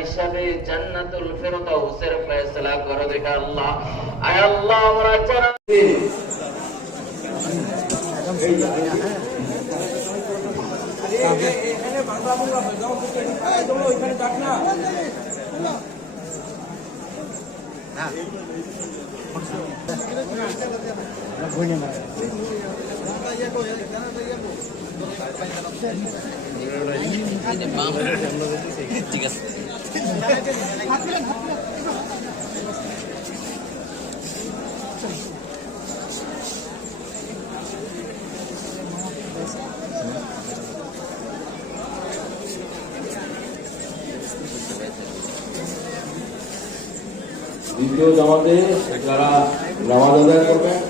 হিসাবে জান্নাতুল ফেরদাউসের ফয়সালা করো দেখে আল্লাহ। আয় আল্লাহ আমরা যারা ঠিক আছে। দ্বিতীয় জামাতে যারা নামাজ আদায় করবেন